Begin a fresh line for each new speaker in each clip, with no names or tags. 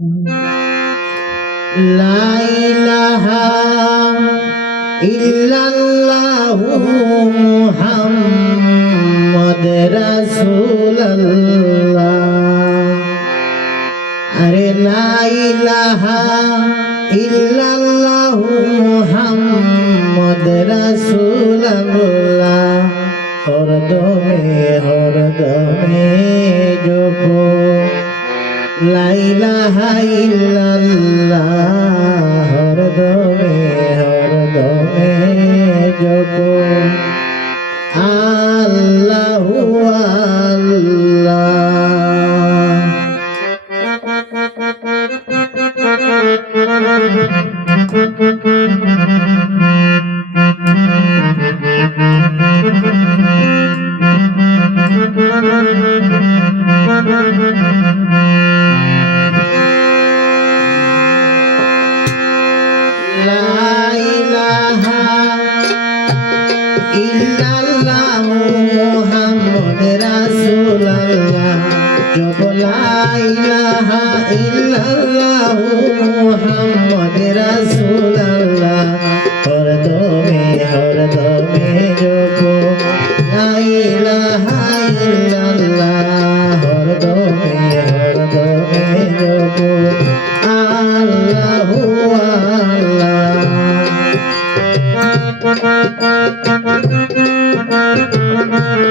লা ইলাহা ইল্লাল্লাহু মুহাম্মদ রাসূলুল্লাহ। আরে লা ইলাহা ইল্লাল্লাহু মুহাম্মদ রাসূলুল্লাহ। হরদমে হরদমে জপ। লা ইলাহা ইল্লাল্লাহ হরদমে হরদমে জপ আল্লাহু ইল্লাল্লাহু মুহাম্মদ রাসূলুল্লাহ। জপ লা ইলাহা ইল্লাল্লাহু মুহাম্মদ রাসূলুল্লাহ। লা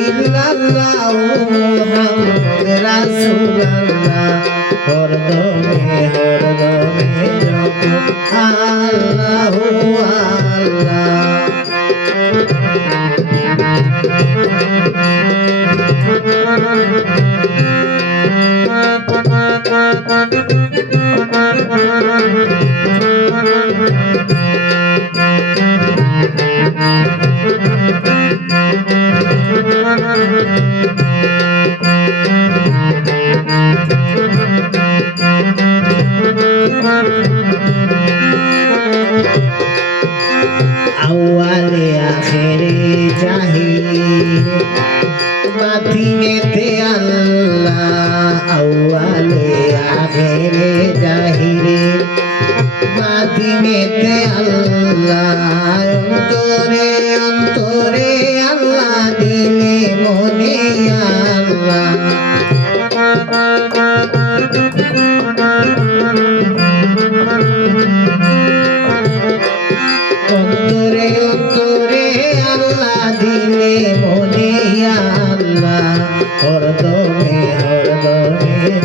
ইল্লাল্লাহু মুহাম্মদ রাসূলুল্লাহ হরদমে হরদমে জপ আল্লাহু আল্লাহ আউয়ালে আখেরে জাহিরে মাথিনেতে আল্লাহ অন্তরে অন্তরে আল্লাহ দিলে মনে আল্লাহ। অন্তরে অন্তরে আল্লাহ দিলে মনে আল্লাহ। হরদমে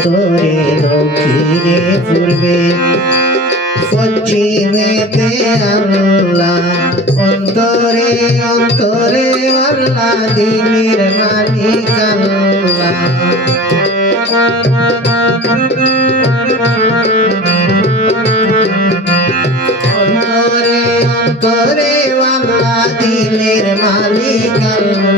উত্তরে দক্ষিণে পূর্বে পশ্চিমেতে আল্লাহ অন্তরে অন্তরে আল্লাহ দিনের মালিক আল্লাহ অন্তরে অন্তরে আল্লাহ দিলের মালিক আল্লাহ